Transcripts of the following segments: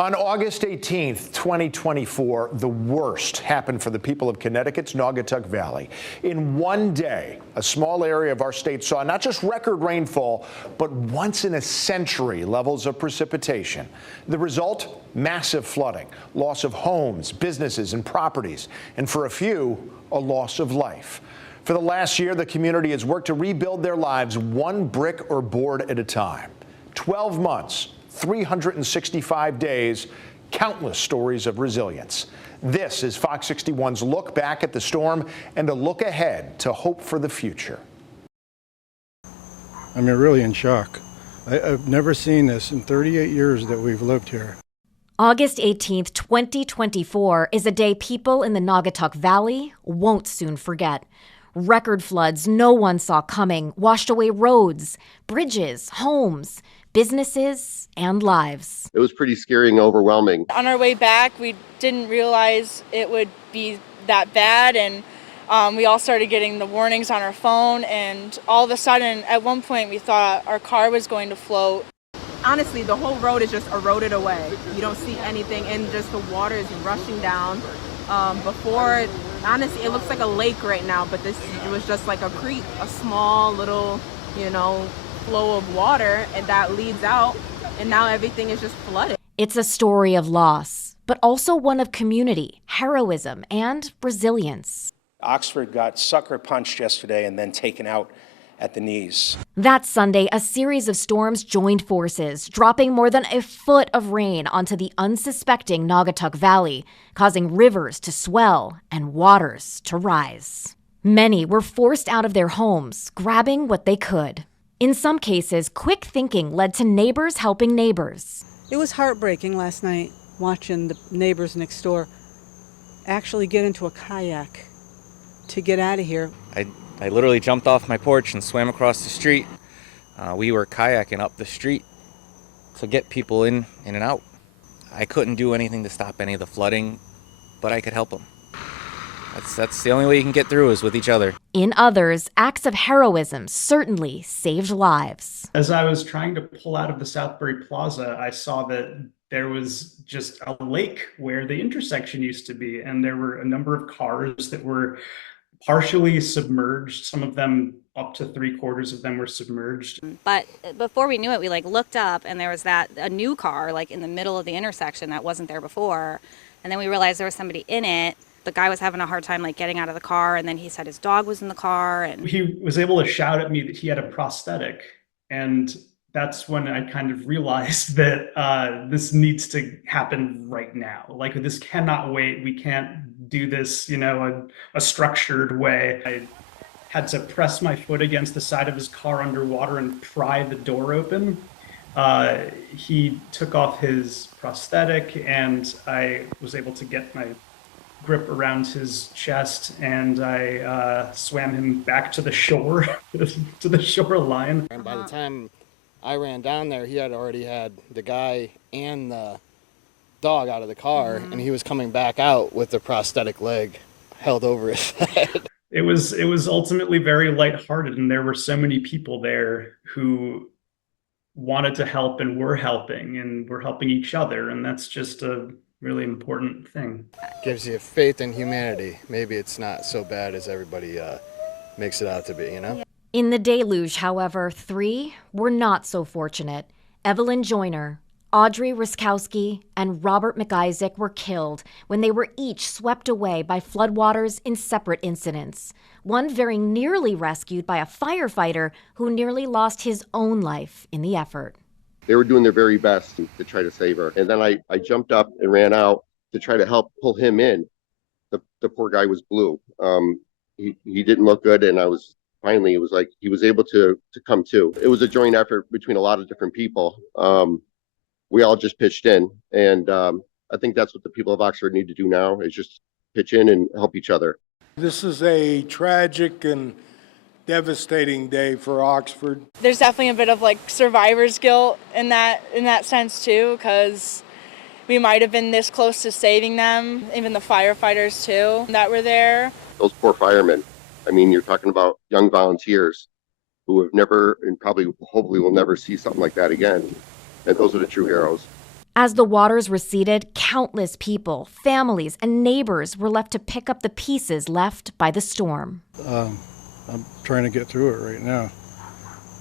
On August 18th, 2024, the worst happened for the people of Connecticut's Naugatuck Valley. In one day, a small area of our state saw not just record rainfall, but once in a century levels of precipitation. The result, massive flooding, loss of homes, businesses, and properties, and for a few, a loss of life. For the last year, the community has worked to rebuild their lives one brick or board at a time. 12 months. 365 days, countless stories of resilience. This is Fox 61's look back at the storm and a look ahead to hope for the future. I'm really in shock. I've never seen this in 38 years that we've lived here. August 18th, 2024 is a day people in the Naugatuck Valley won't soon forget. Record floods no one saw coming washed away roads, bridges, homes, businesses, and lives. It was pretty scary and overwhelming. On our way back, we didn't realize it would be that bad, and we all started getting the warnings on our phone, and all of a sudden, at one point, we thought our car was going to float. Honestly, the whole road is just eroded away. You don't see anything, and just the water is rushing down. Before, honestly, it looks like a lake right now, but it was just like a creek, a small little, flow of water, and that leads out, and now everything is just flooded. It's a story of loss, but also one of community, heroism, and resilience. Oxford got sucker punched yesterday and then taken out at the knees. That Sunday, a series of storms joined forces, dropping more than a foot of rain onto the unsuspecting Naugatuck Valley, causing rivers to swell and waters to rise. Many were forced out of their homes, grabbing what they could. In some cases, quick thinking led to neighbors helping neighbors. It was heartbreaking last night watching the neighbors next door actually get into a kayak to get out of here. I literally jumped off my porch and swam across the street. We were kayaking up the street to get people in and out. I couldn't do anything to stop any of the flooding, but I could help them. That's the only way you can get through is with each other. In others, acts of heroism certainly saved lives. As I was trying to pull out of the Southbury Plaza, I saw that there was just a lake where the intersection used to be, and there were a number of cars that were partially submerged. Some of them, up to 3/4 of them, were submerged. But before we knew it, we looked up, and there was a new car in the middle of the intersection that wasn't there before. And then we realized there was somebody in it. The guy was having a hard time getting out of the car, and then he said his dog was in the car. And he was able to shout at me that he had a prosthetic, and that's when I kind of realized that this needs to happen right now. This cannot wait. We can't do this, a structured way. I had to press my foot against the side of his car underwater and pry the door open. He took off his prosthetic, and I was able to get my grip around his chest, and I swam him back to the shore, to the shoreline. And by the time I ran down there, he had already had the guy and the dog out of the car, and he was coming back out with the prosthetic leg held over his head. It was ultimately very lighthearted, and there were so many people there who wanted to help and were helping each other, and that's just a really important thing. Gives you faith in humanity. Maybe it's not so bad as everybody makes it out to be, In the deluge, however, 3 were not so fortunate. Evelyn Joyner, Audrey Ruskowski, and Robert McIsaac were killed when they were each swept away by floodwaters in separate incidents. One very nearly rescued by a firefighter who nearly lost his own life in the effort. They were doing their very best to try to save her. And then I jumped up and ran out to try to help pull him in. The poor guy was blue. He didn't look good, and finally, it was he was able to come to. It was a joint effort between a lot of different people. We all just pitched in, and I think that's what the people of Oxford need to do now, is just pitch in and help each other. This is a tragic and devastating day for Oxford. There's definitely a bit of survivor's guilt in that sense too, because we might have been this close to saving them, even the firefighters too that were there. Those poor firemen. I mean, you're talking about young volunteers who have never, and probably hopefully will never see something like that again. And those are the true heroes. As the waters receded, countless people, families, and neighbors were left to pick up the pieces left by the storm. I'm trying to get through it right now.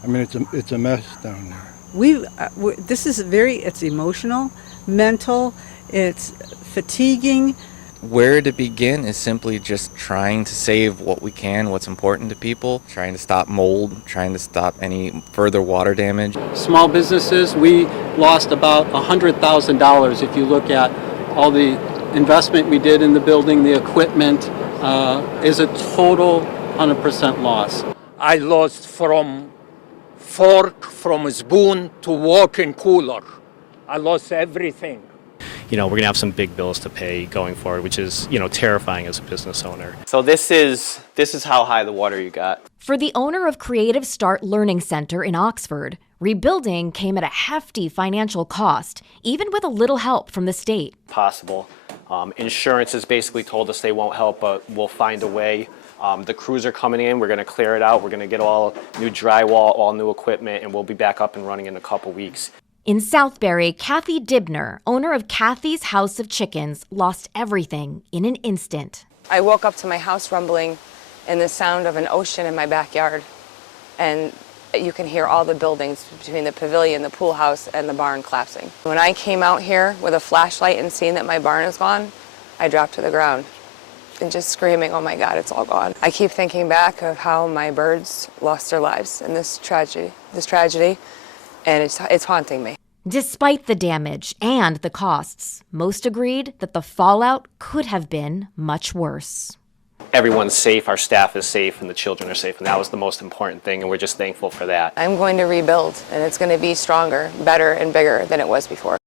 I mean, it's a mess down there. This is it's emotional, mental, it's fatiguing. Where to begin is simply just trying to save what we can, what's important to people, trying to stop mold, trying to stop any further water damage. Small businesses, we lost about $100,000 if you look at all the investment we did in the building, the equipment is a total 100% loss. I lost from fork, from spoon to walking cooler. I lost everything. We're going to have some big bills to pay going forward, which is, terrifying as a business owner. So this is how high the water you got. For the owner of Creative Start Learning Center in Oxford, rebuilding came at a hefty financial cost, even with a little help from the state. Possible. Insurance has basically told us they won't help, but we'll find a way. The crews are coming in. We're going to clear it out. We're going to get all new drywall, all new equipment, and we'll be back up and running in a couple weeks. In Southbury, Kathy Dibner, owner of Kathy's House of Chickens, lost everything in an instant. I woke up to my house rumbling and the sound of an ocean in my backyard. And you can hear all the buildings between the pavilion, the pool house, and the barn collapsing. When I came out here with a flashlight and seeing that my barn is gone, I dropped to the ground and just screaming, oh my God, it's all gone. I keep thinking back of how my birds lost their lives in this tragedy, and it's haunting me. Despite the damage and the costs, most agreed that the fallout could have been much worse. Everyone's safe, our staff is safe, and the children are safe, and that was the most important thing, and we're just thankful for that. I'm going to rebuild, and it's going to be stronger, better, and bigger than it was before.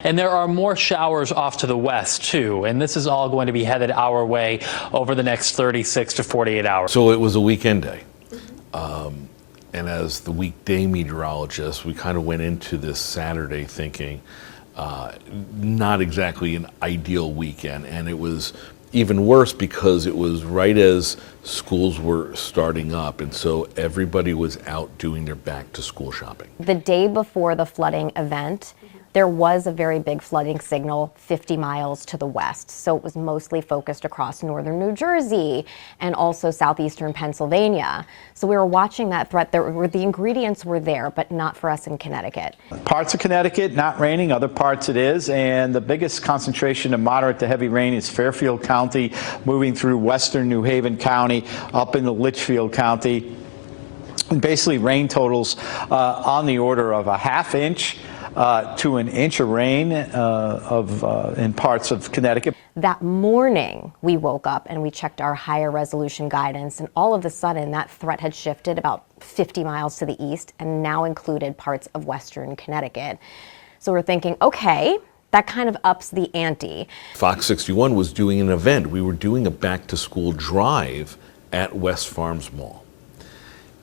And there are more showers off to the west, too, and this is all going to be headed our way over the next 36 to 48 hours. So it was a weekend day. And as the weekday meteorologist, we kind of went into this Saturday thinking not exactly an ideal weekend. And it was even worse because it was right as schools were starting up. And so everybody was out doing their back to school shopping. The day before the flooding event, there was a very big flooding signal 50 miles to the west. So it was mostly focused across northern New Jersey and also southeastern Pennsylvania. So we were watching that threat. The ingredients were there, but not for us in Connecticut. Parts of Connecticut not raining, other parts it is. And the biggest concentration of moderate to heavy rain is Fairfield County, moving through western New Haven County, up into Litchfield County. And basically rain totals on the order of a ½ inch to an inch of rain in parts of Connecticut. That morning, we woke up and we checked our higher resolution guidance, and all of a sudden, that threat had shifted about 50 miles to the east and now included parts of western Connecticut. So we're thinking, okay, that kind of ups the ante. Fox 61 was doing an event. We were doing a back-to-school drive at West Farms Mall.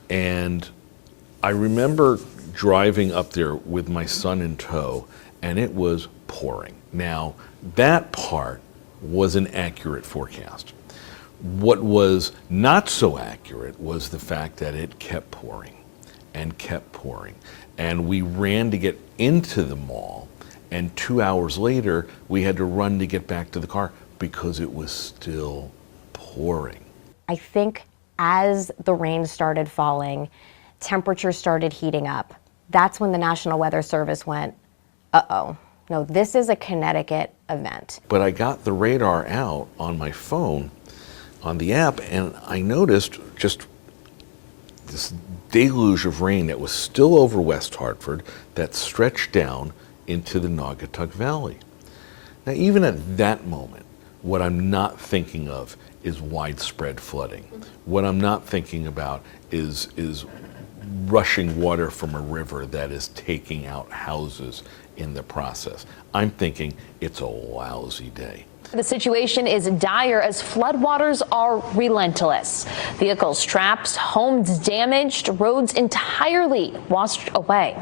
And I remember driving up there with my son in tow, and it was pouring. Now, that part was an accurate forecast. What was not so accurate was the fact that it kept pouring and kept pouring. And we ran to get into the mall, and 2 hours later, we had to run to get back to the car because it was still pouring. I think as the rain started falling, temperatures started heating up. That's when the National Weather Service went, uh-oh, no, this is a Connecticut event. But I got the radar out on my phone, on the app, and I noticed just this deluge of rain that was still over West Hartford that stretched down into the Naugatuck Valley. Now, even at that moment, what I'm not thinking of is widespread flooding. What I'm not thinking about is rushing water from a river that is taking out houses in the process. I'm thinking it's a lousy day. The situation is dire as floodwaters are relentless. Vehicles trapped, homes damaged, roads entirely washed away.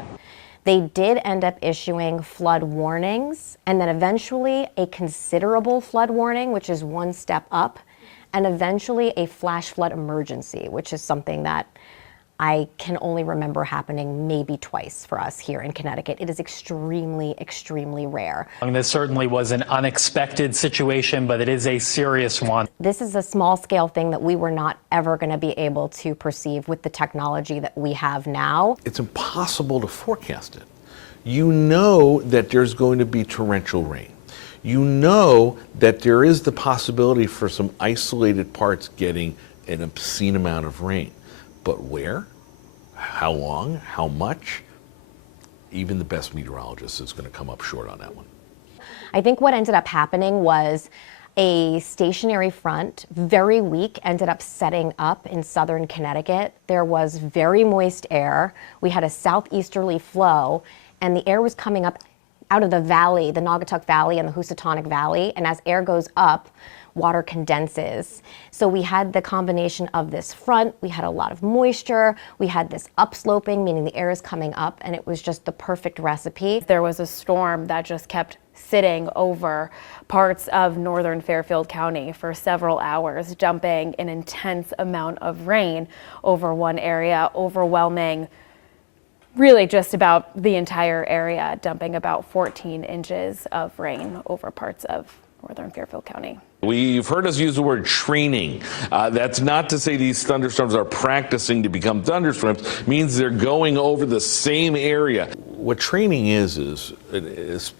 They did end up issuing flood warnings and then eventually a considerable flood warning, which is one step up, and eventually a flash flood emergency, which is something that I can only remember happening maybe twice for us here in Connecticut. It is extremely, extremely rare. And this certainly was an unexpected situation, but it is a serious one. This is a small scale thing that we were not ever going to be able to perceive with the technology that we have now. It's impossible to forecast it. You know that there's going to be torrential rain. You know that there is the possibility for some isolated parts getting an obscene amount of rain. But where, how long, how much, even the best meteorologist is going to come up short on that one. I think what ended up happening was a stationary front, very weak, ended up setting up in southern Connecticut. There was very moist air. We had a southeasterly flow, and the air was coming up out of the valley, the Naugatuck Valley and the Housatonic Valley, and as air goes up, water condenses. So we had the combination of this front, we had a lot of moisture, we had this upsloping, meaning the air is coming up, and it was just the perfect recipe. There was a storm that just kept sitting over parts of northern Fairfield County for several hours, dumping an intense amount of rain over one area, overwhelming really just about the entire area, dumping about 14 inches of rain over parts of northern Fairfield County. You've heard us use the word training. That's not to say these thunderstorms are practicing to become thunderstorms. It means they're going over the same area. What training is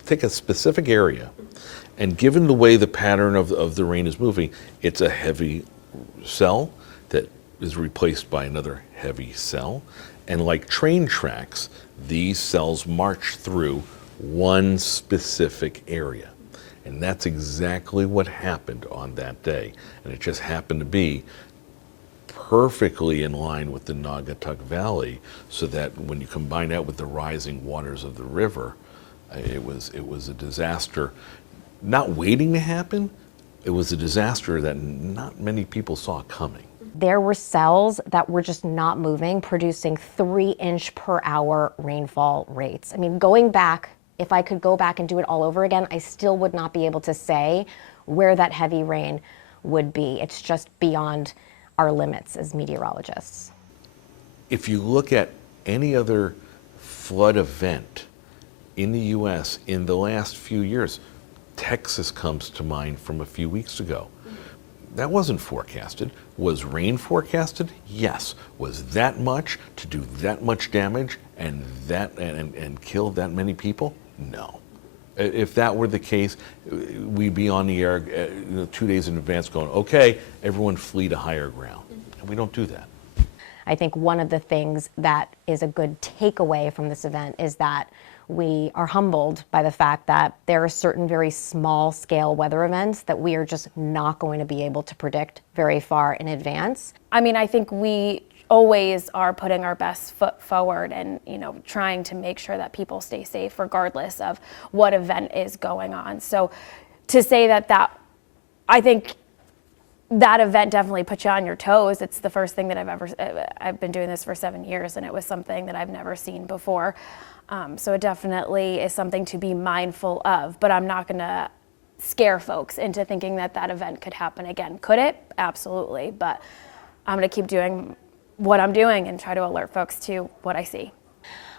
take a specific area, and given the way the pattern of the rain is moving, it's a heavy cell that is replaced by another heavy cell. And like train tracks, these cells march through one specific area. And that's exactly what happened on that day. And it just happened to be perfectly in line with the Naugatuck Valley, so that when you combine that with the rising waters of the river, it was a disaster not waiting to happen. It was a disaster that not many people saw coming. There were cells that were just not moving, producing 3-inch per hour rainfall rates. I mean, going back, if I could go back and do it all over again, I still would not be able to say where that heavy rain would be. It's just beyond our limits as meteorologists. If you look at any other flood event in the U.S. in the last few years, Texas comes to mind from a few weeks ago. That wasn't forecasted. Was rain forecasted? Yes. Was that much to do that much damage and kill that many people? No. If that were the case, we'd be on the air 2 days in advance going, okay, everyone flee to higher ground. And we don't do that. I think one of the things that is a good takeaway from this event is that we are humbled by the fact that there are certain very small scale weather events that we are just not going to be able to predict very far in advance. I mean, I think we always are putting our best foot forward and, trying to make sure that people stay safe regardless of what event is going on. So to say that I think that event definitely puts you on your toes. It's the first thing that I've been doing this for 7 years, and it was something that I've never seen before. So it definitely is something to be mindful of, but I'm not going to scare folks into thinking that event could happen again. Could it? Absolutely. But I'm going to keep doing what I'm doing and try to alert folks to what I see.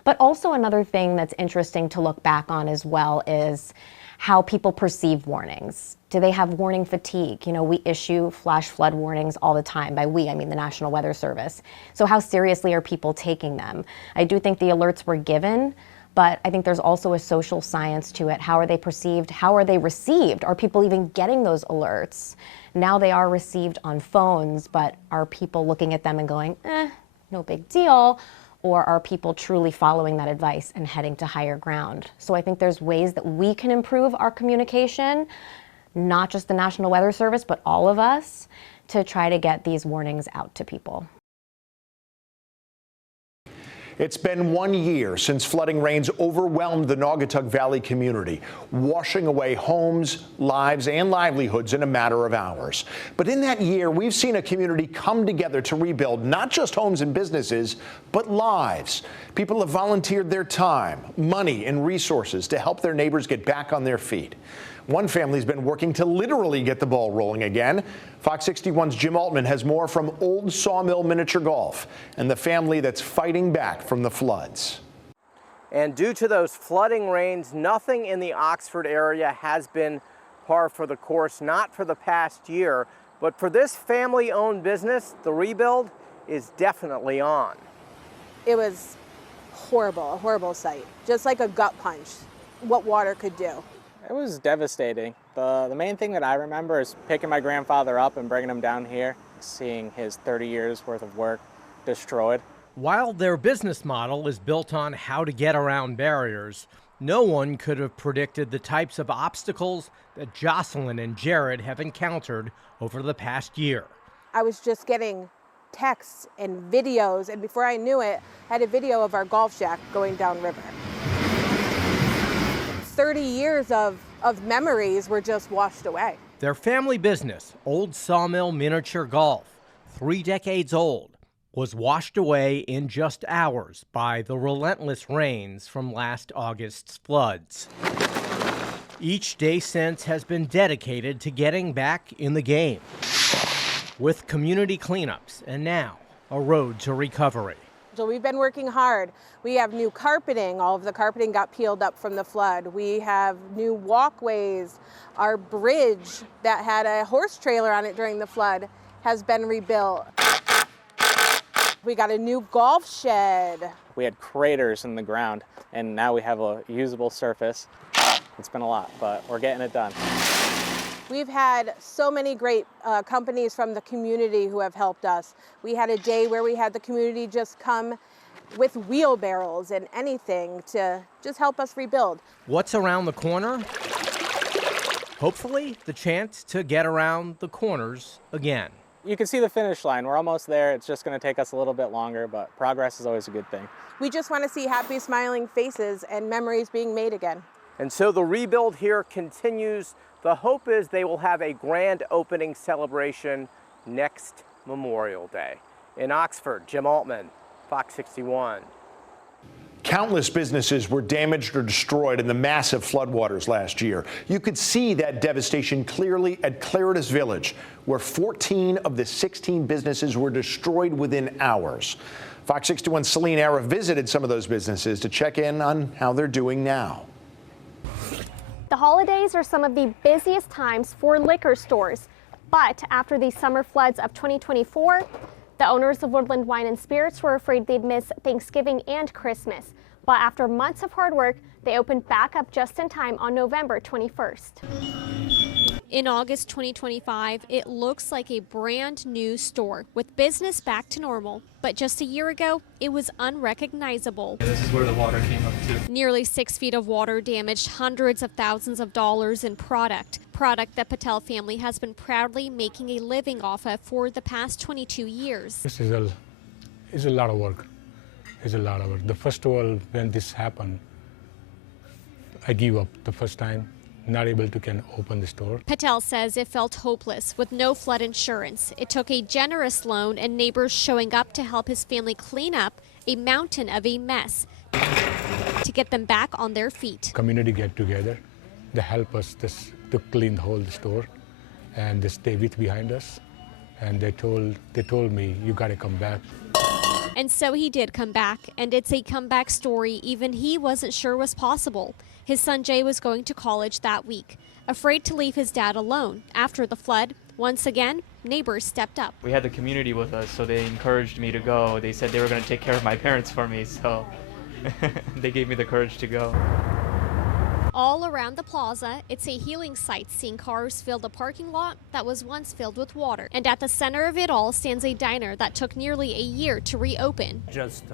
But also another thing that's interesting to look back on as well is how people perceive warnings. Do they have warning fatigue? We issue flash flood warnings all the time. By we, I mean the National Weather Service. So how seriously are people taking them? I do think the alerts were given, but I think there's also a social science to it. How are they perceived? How are they received? Are people even getting those alerts? Now they are received on phones, but are people looking at them and going, no big deal? Or are people truly following that advice and heading to higher ground? So I think there's ways that we can improve our communication, not just the National Weather Service, but all of us, to try to get these warnings out to people. It's been 1 year since flooding rains overwhelmed the Naugatuck Valley community, washing away homes, lives, and livelihoods in a matter of hours. But in that year, we've seen a community come together to rebuild not just homes and businesses, but lives. People have volunteered their time, money, and resources to help their neighbors get back on their feet. One family's been working to literally get the ball rolling again. Fox 61's Jim Altman has more from Old Sawmill Miniature Golf and the family that's fighting back from the floods. And due to those flooding rains, nothing in the Oxford area has been par for the course, not for the past year. But for this family-owned business, the rebuild is definitely on. It was horrible, a horrible sight. Just like a gut punch, what water could do. It was devastating. The main thing that I remember is picking my grandfather up and bringing him down here, seeing his 30 years worth of work destroyed. While their business model is built on how to get around barriers, no one could have predicted the types of obstacles that Jocelyn and Jared have encountered over the past year. I was just getting texts and videos, and before I knew it, I had a video of our golf shack going downriver. 30 years of memories were just washed away. Their family business, Old Sawmill Miniature Golf, 3 decades old, was washed away in just hours by the relentless rains from last August's floods. Each day since has been dedicated to getting back in the game, with community cleanups and now a road to recovery. So we've been working hard. We have new carpeting. All of the carpeting got peeled up from the flood. We have new walkways. Our bridge that had a horse trailer on it during the flood has been rebuilt. We got a new golf shed. We had craters in the ground, and now we have a usable surface. It's been a lot, but we're getting it done. We've had so many great companies from the community who have helped us. We had a day where we had the community just come with wheelbarrows and anything to just help us rebuild. What's around the corner? Hopefully, the chance to get around the corners again. You can see the finish line. We're almost there. It's just going to take us a little bit longer, but progress is always a good thing. We just want to see happy, smiling faces and memories being made again. And so the rebuild here continues. The hope is they will have a grand opening celebration next Memorial Day. In Oxford, Jim Altman, Fox 61. Countless businesses were damaged or destroyed in the massive floodwaters last year. You could see that devastation clearly at Claritas Village, where 14 of the 16 businesses were destroyed within hours. Fox 61's Celine Era visited some of those businesses to check in on how they're doing now. The holidays are some of the busiest times for liquor stores, but after the summer floods of 2024, the owners of Woodland Wine and Spirits were afraid they'd miss Thanksgiving and Christmas. But after months of hard work, they opened back up just in time on November 21st. In August 2025, it looks like a brand new store with business back to normal. But just a year ago, it was unrecognizable. This is where the water came up to. Nearly 6 feet of water damaged hundreds of thousands of dollars in product that Patel family has been proudly making a living off of for the past 22 years. This is a lot of work. It's a lot of work. The first of all, when this happened, I gave up the first time. Not able to open the store. Patel says it felt hopeless with no flood insurance. It took a generous loan and neighbors showing up to help his family clean up a mountain of a mess to get them back on their feet. Community get together. They help us to clean the whole store, and they stay with behind us. And they told me, you got to come back. And so he did come back, and it's a comeback story even he wasn't sure was possible. His son Jay was going to college that week, afraid to leave his dad alone. After the flood, once again, neighbors stepped up. We had the community with us, so they encouraged me to go. They said they were going to take care of my parents for me, so they gave me the courage to go. All around the plaza, it's a healing site, seeing cars fill the parking lot that was once filled with water. And at the center of it all stands a diner that took nearly a year to reopen. Just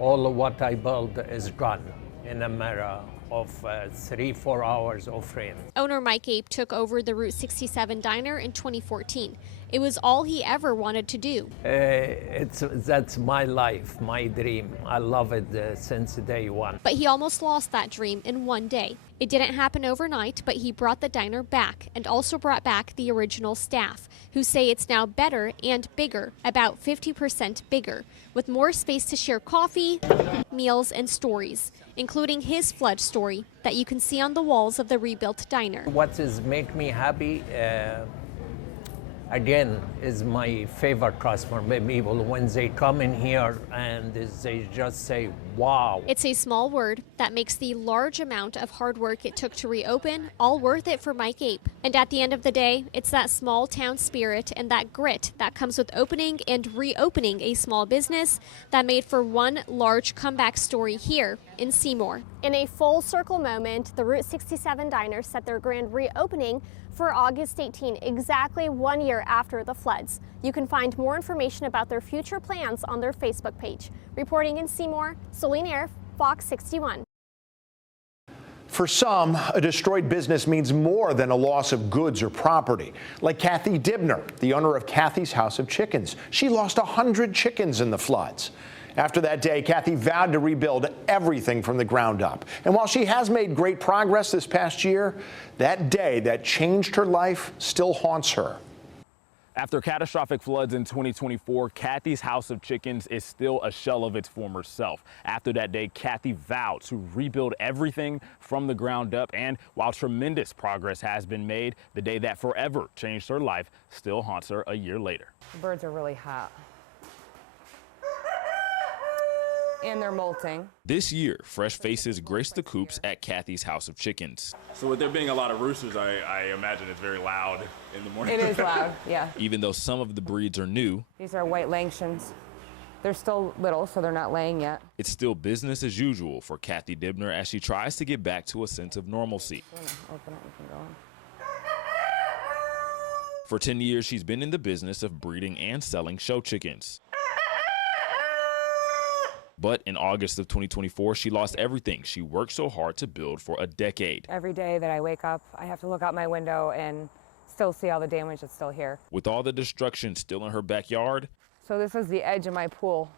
all of what I built is gone in a matter of 3-4 hours of rain. Owner Mike Ape took over the Route 67 diner in 2014. It was all he ever wanted to do. That's my life, my dream. I love it since day one. But he almost lost that dream in one day. It didn't happen overnight, but he brought the diner back and also brought back the original staff, who say it's now better and bigger, about 50% bigger, with more space to share coffee, meals, and stories, including his flood story that you can see on the walls of the rebuilt diner. What has made me happy, again, is my favorite customer, people, when they come in here and they just say, wow. It's a small word that makes the large amount of hard work it took to reopen all worth it for Mike Ape. And at the end of the day, it's that small town spirit and that grit that comes with opening and reopening a small business that made for one large comeback story here in Seymour. In a full circle moment, the Route 67 diner set their grand reopening for August 18, exactly 1 year after the floods. You can find more information about their future plans on their Facebook page. Reporting in Seymour, Celine Air, Fox 61. For some, a destroyed business means more than a loss of goods or property. Like Kathy Dibner, the owner of Kathy's House of Chickens. She lost 100 chickens in the floods. After that day, Kathy vowed to rebuild everything from the ground up. And while she has made great progress this past year, that day that changed her life still haunts her. After catastrophic floods in 2024, Kathy's House of Chickens is still a shell of its former self. After that day, Kathy vowed to rebuild everything from the ground up. And while tremendous progress has been made, the day that forever changed her life still haunts her a year later. The birds are really hot. And they're molting. This year, fresh faces grace the coops at Kathy's House of Chickens. So with there being a lot of roosters, I imagine it's very loud in the morning. It is loud, yeah. Even though some of the breeds are new, These are white Langshans. They're still little, so they're not laying yet. it's still business as usual for Kathy Dibner as she tries to get back to a sense of normalcy. Open it, we can go in. For 10 years, she's been in the business of breeding and selling show chickens. But in August of 2024, she lost everything she worked so hard to build for a decade. Every day that I wake up, I have to look out my window and still see all the damage that's still here. With all the destruction still in her backyard, So this is the edge of my pool.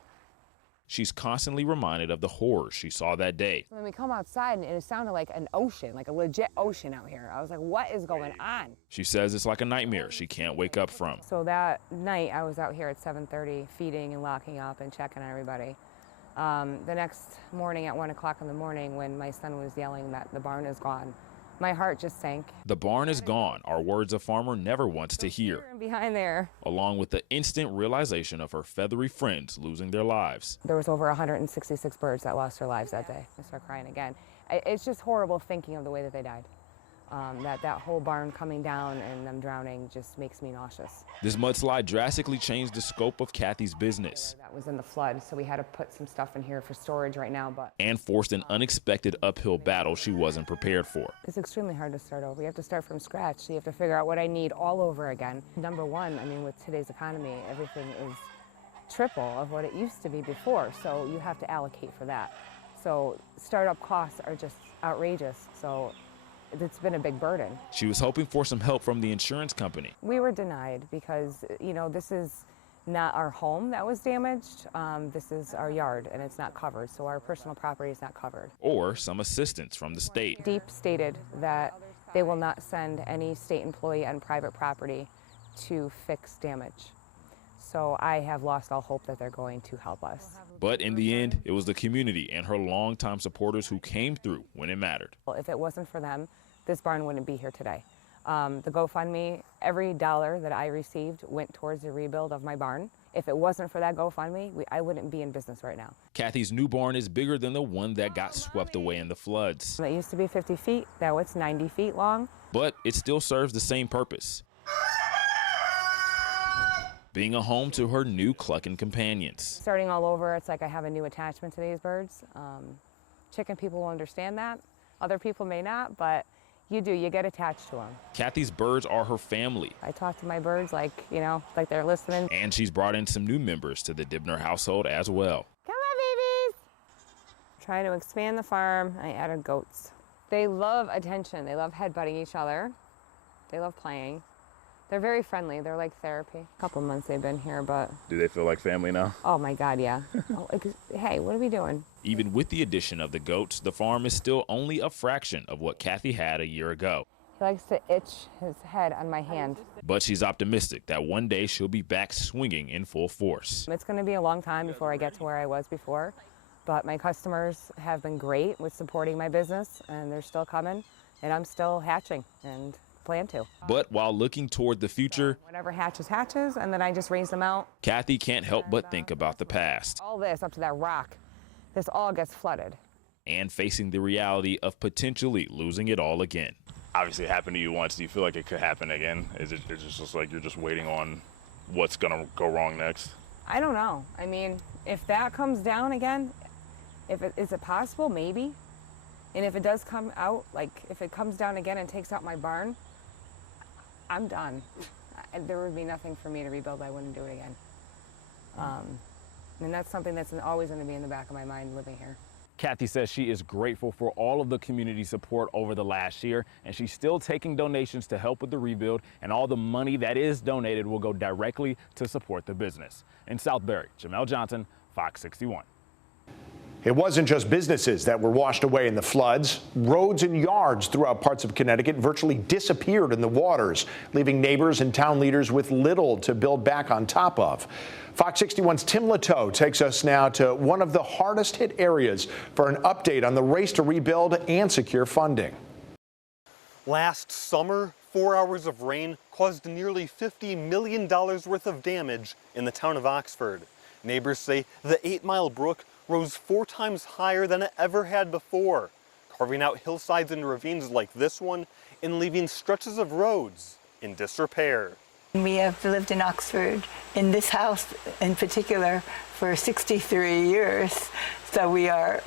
she's constantly reminded of the horrors she saw that day. When we come outside, and it sounded like an ocean, like a legit ocean out here. I was like, what is going on? She says it's like a nightmare she can't wake up from. So that night, I was out here at 7:30 feeding and locking up and checking on everybody. The next morning at 1 o'clock in the morning, when my son was yelling that the barn is gone, my heart just sank. The barn is gone are words a farmer never wants to hear, Behind there, along with the instant realization of her feathery friends losing their lives. there was over 166 birds that lost their lives that day. I start crying again. It's just horrible thinking of the way that they died. That whole barn coming down and them drowning just makes me nauseous. This mudslide drastically changed the scope of Kathy's business That was in the flood, so we had to put some stuff in here for storage right now, but and forced an unexpected uphill battle she wasn't prepared for. it's extremely hard to start over. You have to start from scratch. So you have to figure out what I need all over again. Number one, I mean, with today's economy, everything is triple of what it used to be before, so you have to allocate for that. So startup costs are just outrageous, so it's been a big burden. She was hoping for some help from the insurance company. We were denied because, you know, this is not our home that was damaged. This is our yard, and it's not covered, so our personal property is not covered. Or some assistance from the state. Deep stated that they will not send any state employee on private property to fix damage. So I have lost all hope that they're going to help us. But in the end, it was the community and her longtime supporters who came through when it mattered. If it wasn't for them, this barn wouldn't be here today. The GoFundMe, every dollar that I received went towards the rebuild of my barn. If it wasn't for that GoFundMe, I wouldn't be in business right now. Kathy's new barn is bigger than the one that got swept away in the floods. It used to be 50 feet, now it's 90 feet long. But it still serves the same purpose, being a home to her new clucking companions. Starting all over, it's like I have a new attachment to these birds. Chicken people will understand that. Other people may not, but you do, you get attached to them. Kathy's birds are her family. I talk to my birds like, you know, like they're listening. And she's brought in some new members to the Dibner household as well. Come on, babies! Trying to expand the farm, I added goats. They love attention. They love headbutting each other. They love playing. They're very friendly. They're like therapy. A couple months they've been here, but... Do they feel like family now? Oh my God, yeah. Hey, what are we doing? Even with the addition of the goats, the farm is still only a fraction of what Kathy had a year ago. He likes to itch his head on my hand. But she's optimistic that one day she'll be back swinging in full force. It's going to be a long time before I get to where I was before, but my customers have been great with supporting my business, and they're still coming, and I'm still hatching and plan to. But while looking toward the future, whatever hatches, hatches, and then I just raise them out. Kathy can't help but think about the past. All this up to that rock, this all gets flooded. And facing the reality of potentially losing it all again. Obviously it happened to you once. Do you feel like it could happen again? Is it just like you're just waiting on what's gonna go wrong next? I don't know. I mean, if that comes down again, is it possible? Maybe. And if it does come out, like if it comes down again and takes out my barn, I'm done. There would be nothing for me to rebuild. I wouldn't do it again. And that's something that's always going to be in the back of my mind living here. Kathy says she is grateful for all of the community support over the last year, and she's still taking donations to help with the rebuild, and all the money that is donated will go directly to support the business. In Southbury, Jamel Johnson, Fox 61. It wasn't just businesses that were washed away in the floods. Roads and yards throughout parts of Connecticut virtually disappeared in the waters, leaving neighbors and town leaders with little to build back on top of. Fox 61's Tim Latow takes us now to one of the hardest hit areas for an update on the race to rebuild and secure funding. Last summer, 4 hours of rain caused nearly $50 million worth of damage in the town of Oxford. Neighbors say the 8 Mile Brook rose 4 times higher than it ever had before, carving out hillsides and ravines like this one and leaving stretches of roads in disrepair. We have lived in Oxford, in this house in particular, for 63 years. So we are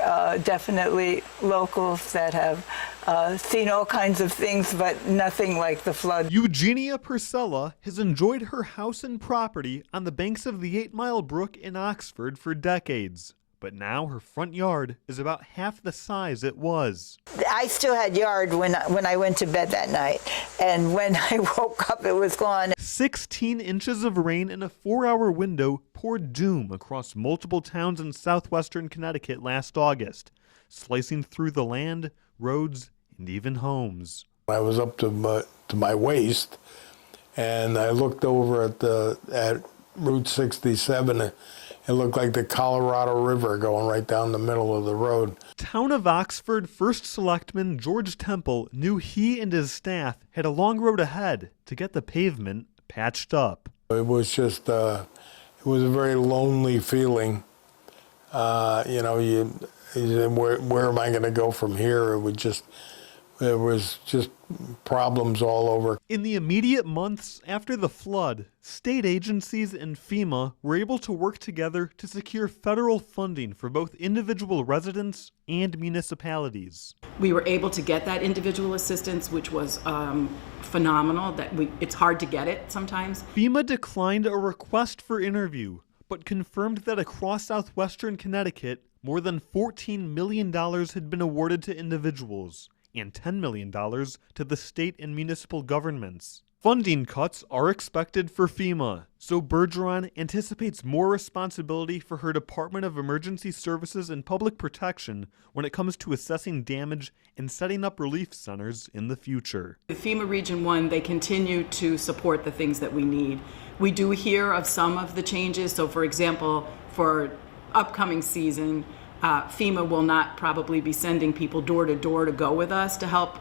definitely locals that have seen all kinds of things, but nothing like the flood. Eugenia Purcella has enjoyed her house and property on the banks of the 8 Mile Brook in Oxford for decades. But now her front yard is about half the size it was. I still had yard when I went to bed that night, and when I woke up, it was gone. 16 inches of rain in a 4-hour window poured doom across multiple towns in southwestern Connecticut last August, slicing through the land, roads, and even homes. I was up to my waist, and I looked over at Route 67. It looked like the Colorado River going right down the middle of the road. Town of Oxford First Selectman George Temple knew he and his staff had a long road ahead to get the pavement patched up. It was just, it was a very lonely feeling. You said, where am I going to go from here? It was just problems all over. In the immediate months after the flood, state agencies and FEMA were able to work together to secure federal funding for both individual residents and municipalities. We were able to get that individual assistance, which was phenomenal. It's hard to get it sometimes. FEMA declined a request for interview, but confirmed that across southwestern Connecticut, more than $14 million had been awarded to individuals and $10 million to the state and municipal governments. Funding cuts are expected for FEMA, so Bergeron anticipates more responsibility for her Department of Emergency Services and Public Protection when it comes to assessing damage and setting up relief centers in the future. The FEMA Region 1, they continue to support the things that we need. We do hear of some of the changes, so for example, for upcoming season, FEMA will not probably be sending people door to door to go with us to help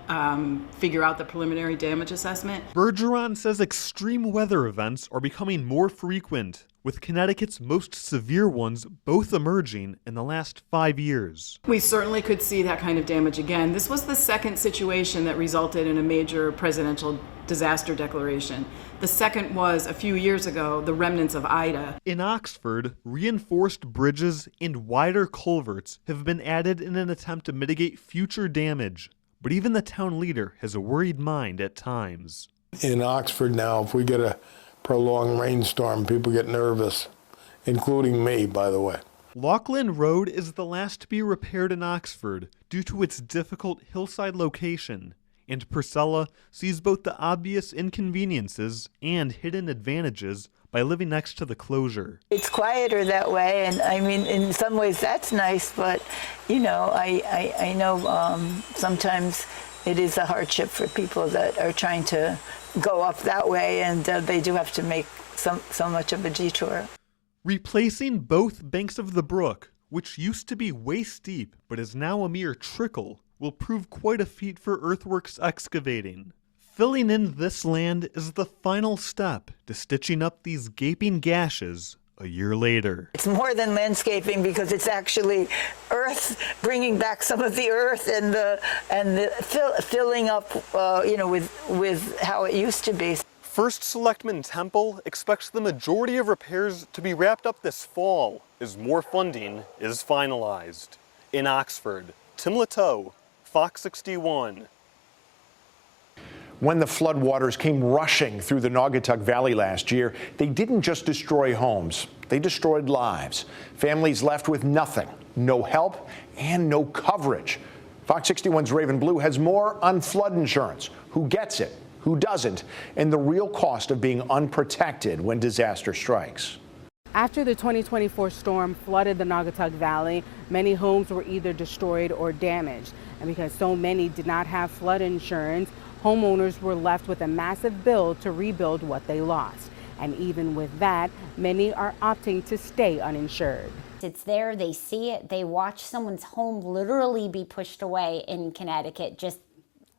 figure out the preliminary damage assessment. Bergeron says extreme weather events are becoming more frequent, with Connecticut's most severe ones both emerging in the last 5 years. We certainly could see that kind of damage again. This was the second situation that resulted in a major presidential disaster declaration. The second was, a few years ago, the remnants of Ida. In Oxford, reinforced bridges and wider culverts have been added in an attempt to mitigate future damage. But even the town leader has a worried mind at times. In Oxford now, if we get a prolonged rainstorm, people get nervous, including me, by the way. Laughlin Road is the last to be repaired in Oxford due to its difficult hillside location, And Priscilla sees both the obvious inconveniences and hidden advantages by living next to the closure. It's quieter that way, and I mean, in some ways that's nice, but you know, I know sometimes it is a hardship for people that are trying to go up that way, and they do have to make so much of a detour. Replacing both banks of the brook, which used to be waist deep but is now a mere trickle, will prove quite a feat for earthworks excavating. Filling in this land is the final step to stitching up these gaping gashes a year later. It's more than landscaping because it's actually earth, bringing back some of the earth and filling up, you know, with how it used to be. First Selectman Temple expects the majority of repairs to be wrapped up this fall as more funding is finalized. In Oxford, Tim Lateau, Fox 61. When the floodwaters came rushing through the Naugatuck Valley last year, they didn't just destroy homes, they destroyed lives. Families left with nothing, no help, and no coverage. Fox 61's Raven Blue has more on flood insurance, who gets it, who doesn't, and the real cost of being unprotected when disaster strikes. After the 2024 storm flooded the Naugatuck Valley, many homes were either destroyed or damaged. And because so many did not have flood insurance, homeowners were left with a massive bill to rebuild what they lost. And even with that, many are opting to stay uninsured. It's there, they see it, they watch someone's home literally be pushed away in Connecticut just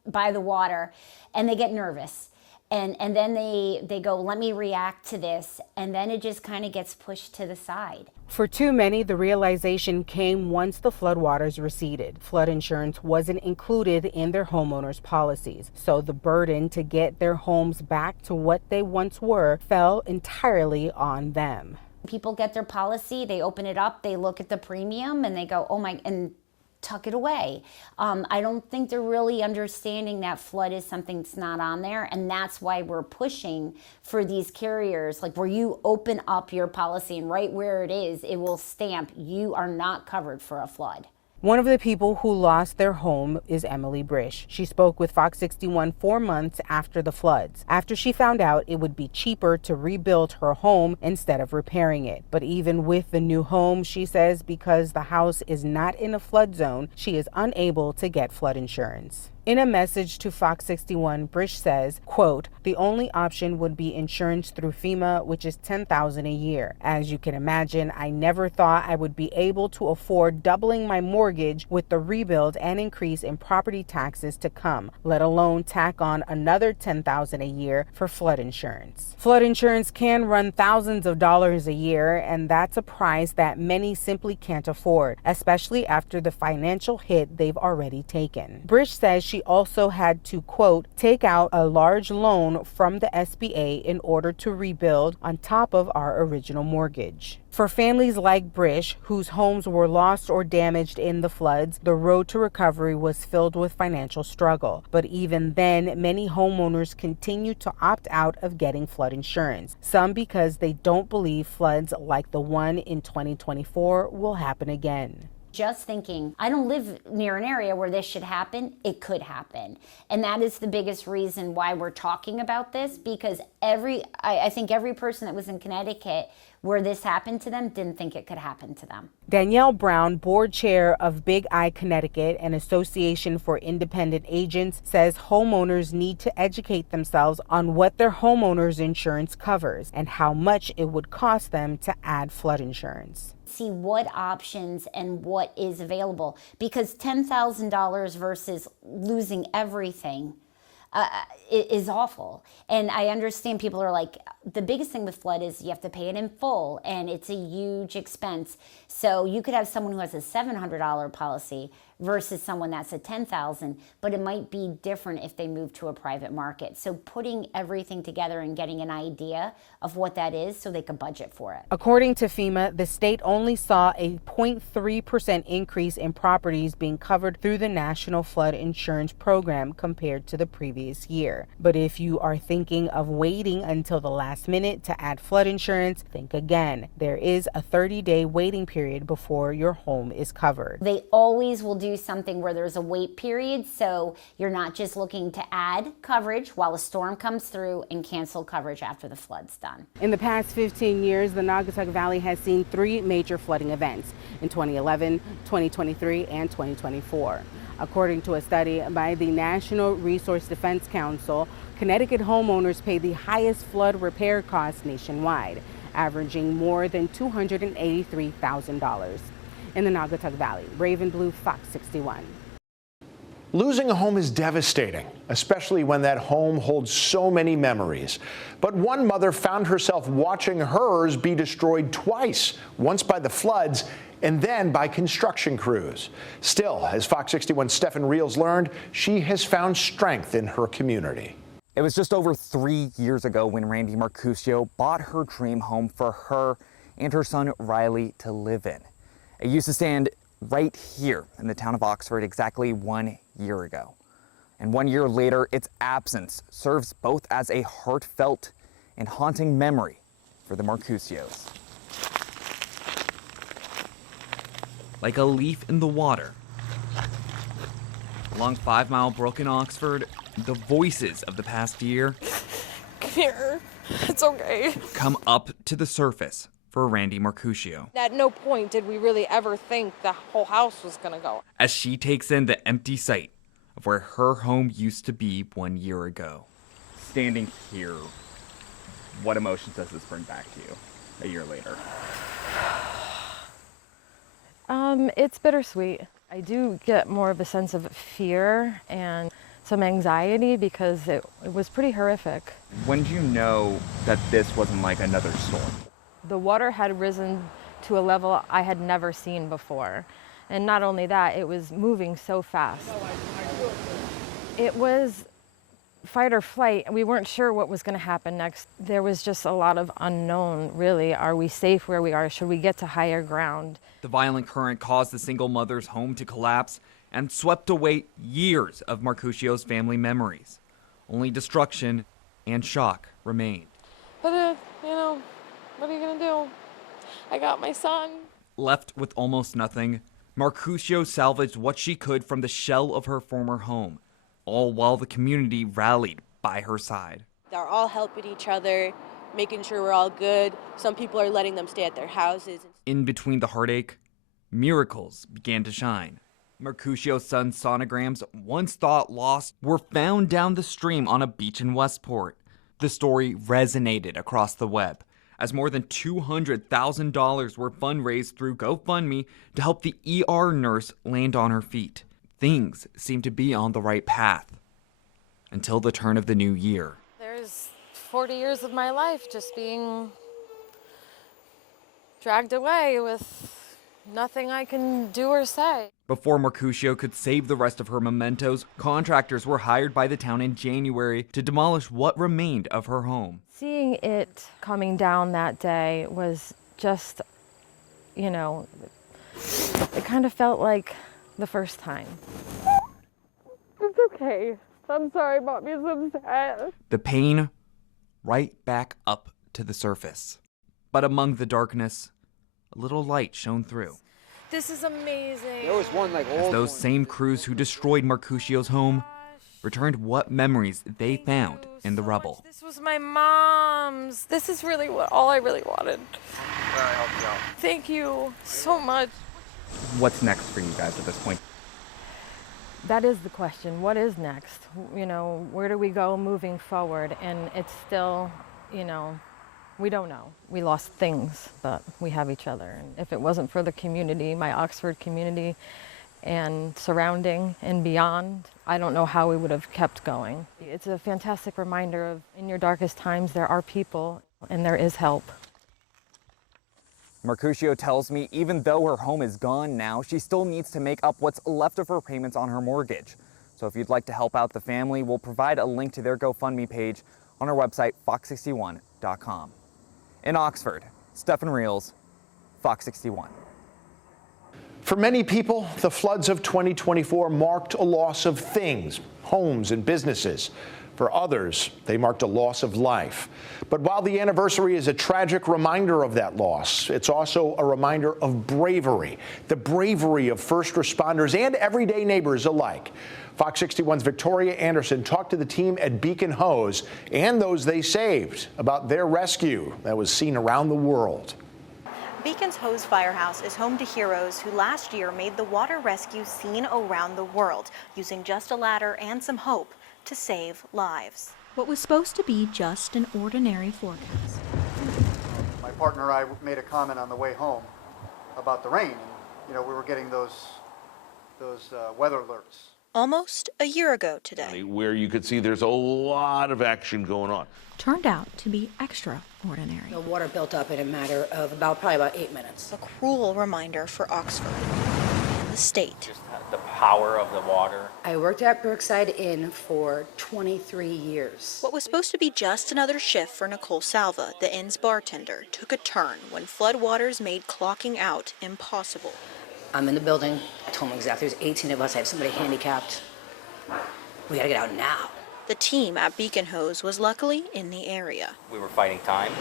by the water, and they get nervous. And then they go, let me react to this, and then it just kind of gets pushed to the side. For too many, the realization came once the floodwaters receded. Flood insurance wasn't included in their homeowners' policies, so the burden to get their homes back to what they once were fell entirely on them. People get their policy, they open it up, they look at the premium, and they go, oh my, and tuck it away. I don't think they're really understanding that flood is something that's not on there, and that's why we're pushing for these carriers, like where you open up your policy and right where it is, it will stamp you are not covered for a flood. One of the people who lost their home is Emily Brish. She spoke with Fox 61 4 months after the floods, after she found out it would be cheaper to rebuild her home instead of repairing it. But even with the new home, she says because the house is not in a flood zone, she is unable to get flood insurance. In a message to Fox 61, Brish says, quote, the only option would be insurance through FEMA, which is $10,000 a year. As you can imagine, I never thought I would be able to afford doubling my mortgage with the rebuild and increase in property taxes to come, let alone tack on another $10,000 a year for flood insurance. Flood insurance can run thousands of dollars a year, and that's a price that many simply can't afford, especially after the financial hit they've already taken. Brish says she also had to, quote, take out a large loan from the SBA in order to rebuild on top of our original mortgage. For families like Brish, whose homes were lost or damaged in the floods, the road to recovery was filled with financial struggle. But even then, many homeowners continue to opt out of getting flood insurance, some because they don't believe floods like the one in 2024 will happen again. Just thinking, I don't live near an area where this should happen, it could happen. And that is the biggest reason why we're talking about this, because I think every person that was in Connecticut where this happened to them didn't think it could happen to them. Danielle Brown, board chair of Big I Connecticut, an association for independent agents, says homeowners need to educate themselves on what their homeowners insurance covers and how much it would cost them to add flood insurance. See what options and what is available, because $10,000 versus losing everything is awful. And I understand people are like, the biggest thing with flood is you have to pay it in full, and it's a huge expense. So you could have someone who has a $700 policy versus someone that's a $10,000, but it might be different if they move to a private market. So putting everything together and getting an idea of what that is so they can budget for it. According to FEMA, the state only saw a 0.3% increase in properties being covered through the National Flood Insurance Program compared to the previous year. But if you are thinking of waiting until the last minute to add flood insurance, think again. There is a 30-day waiting period before your home is covered. They always will do do something where there's a wait period, so you're not just looking to add coverage while a storm comes through and cancel coverage after the flood's done. In the past 15 years, the Naugatuck Valley has seen 3 major flooding events in 2011, 2023, and 2024. According to a study by the National Resource Defense Council, Connecticut homeowners pay the highest flood repair costs nationwide, averaging more than $283,000. In the Naugatuck Valley, Raven Blue, Fox 61. Losing a home is devastating, especially when that home holds so many memories. But one mother found herself watching hers be destroyed twice, once by the floods and then by construction crews. Still, as Fox 61's Stefan Reels learned, she has found strength in her community. It was just over 3 years ago when Randy Mercutio bought her dream home for her and her son Riley to live in. It used to stand right here in the town of Oxford exactly 1 year ago. And 1 year later, its absence serves both as a heartfelt and haunting memory for the Mercutios. Like a leaf in the water, along 5 Mile Brook in Oxford, the voices of the past year Come here. It's okay. come up to the surface for Randy Mercutio At no point did we really ever think the whole house was gonna go. as she takes in the empty site of where her home used to be 1 year ago. Standing here, what emotions does this bring back to you a year later? It's bittersweet. I do get more of a sense of fear and some anxiety because it was pretty horrific. When did you know that this wasn't like another storm? The water had risen to a level I had never seen before. And not only that, it was moving so fast. It was fight or flight. We weren't sure what was going to happen next. There was just a lot of unknown, really. Are we safe where we are? Should we get to higher ground? The violent current caused the single mother's home to collapse and swept away years of Mercutio's family memories. Only destruction and shock remained. But, what are you gonna do? I got my son. Left with almost nothing, Mercutio salvaged what she could from the shell of her former home, all while the community rallied by her side. They're all helping each other, making sure we're all good. Some people are letting them stay at their houses. In between the heartache, miracles began to shine. Mercutio's son's sonograms, once thought lost, were found down the stream on a beach in Westport. The story resonated across the web, as more than $200,000 were fundraised through GoFundMe to help the ER nurse land on her feet. Things seemed to be on the right path, until the turn of the new year. There's 40 years of my life just being dragged away with nothing I can do or say. Before Mercutio could save the rest of her mementos, contractors were hired by the town in January to demolish what remained of her home. Seeing it coming down that day was just, it kind of felt like the first time. It's okay. I'm sorry, Mommy's upset. The pain right back up to the surface. But among the darkness, a little light shone through. This is amazing. There was one like As those same crews who destroyed Mercutio's home returned what memories they found in the rubble. This was my mom's. This is really all I really wanted. Thank you so much. What's next for you guys at this point? That is the question. What is next? Where do we go moving forward? And it's still, we don't know. We lost things, but we have each other. And if it wasn't for the community, my Oxford community and surrounding and beyond, I don't know how we would have kept going. It's a fantastic reminder of in your darkest times, there are people and there is help. Mercutio tells me even though her home is gone now, she still needs to make up what's left of her payments on her mortgage. So if you'd like to help out the family, we'll provide a link to their GoFundMe page on our website, fox61.com. In Oxford, Stefan Reels, Fox 61. For many people, the floods of 2024 marked a loss of things, homes and businesses. For others, they marked a loss of life. But while the anniversary is a tragic reminder of that loss, it's also a reminder of bravery, the bravery of first responders and everyday neighbors alike. Fox 61's Victoria Anderson talked to the team at Beacon Hose and those they saved about their rescue that was seen around the world. Beacon's Hose Firehouse is home to heroes who last year made the water rescue seen around the world, using just a ladder and some hope to save lives. What was supposed to be just an ordinary forecast. My partner and I made a comment on the way home about the rain. We were getting those weather alerts. Almost a year ago today. Where you could see there's a lot of action going on. Turned out to be extraordinary. The water built up in a matter of probably about 8 minutes. A cruel reminder for Oxford and the state. Just the power of the water. I worked at Brookside Inn for 23 years. What was supposed to be just another shift for Nicole Salva, the inn's bartender, took a turn when floodwaters made clocking out impossible. I'm in the building. I told them exactly, there's 18 of us. I have somebody handicapped. We gotta get out now. The team at Beacon Hose was luckily in the area. We were fighting time.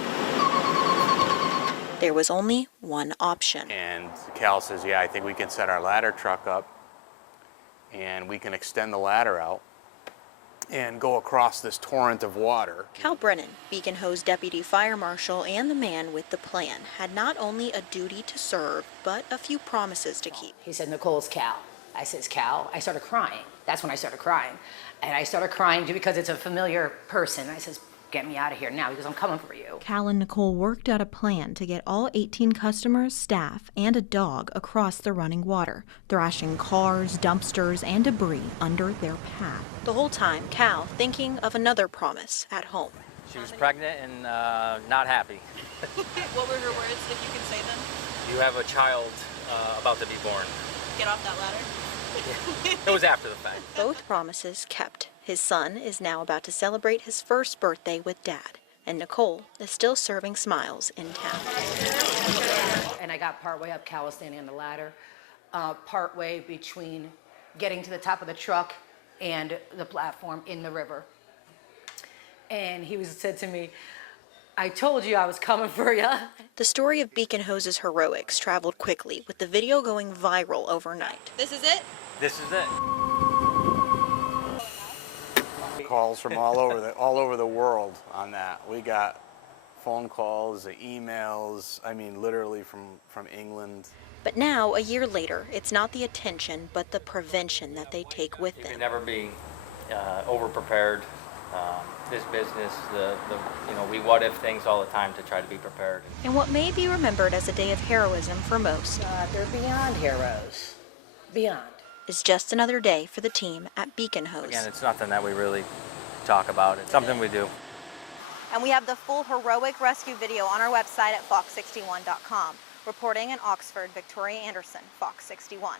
There was only one option. And Cal says, yeah, I think we can set our ladder truck up and we can extend the ladder out and go across this torrent of water. Cal Brennan, Beacon Hose deputy fire marshal and the man with the plan, had not only a duty to serve, but a few promises to keep. He said, Nicole, it's Cal. I says, Cal. I started crying. That's when I started crying. And I started crying because it's a familiar person. I says, get me out of here now because I'm coming for you. Cal and Nicole worked out a plan to get all 18 customers, staff, and a dog across the running water, thrashing cars, dumpsters, and debris under their path. The whole time, Cal thinking of another promise at home. She was pregnant and not happy. What were her words, if you could say them? You have a child about to be born. Get off that ladder. It was after the fact. Both promises kept. His son is now about to celebrate his first birthday with Dad, and Nicole is still serving smiles in town. And I got partway up. Cal was standing on the ladder, partway between getting to the top of the truck and the platform in the river. And he said to me, I told you I was coming for you. The story of Beacon Hose's heroics traveled quickly, with the video going viral overnight. This is it? This is it. Calls from all over the world on that. We got phone calls, emails, I mean literally from England. But now, a year later, it's not the attention, but the prevention that they take with them. You can never be over-prepared. This business, we what-if things all the time to try to be prepared. And what may be remembered as a day of heroism for most. They're beyond heroes. Beyond. Is just another day for the team at Beacon Hose. Again, it's nothing that we really talk about. It's something we do. And we have the full heroic rescue video on our website at fox61.com. Reporting in Oxford, Victoria Anderson, Fox 61.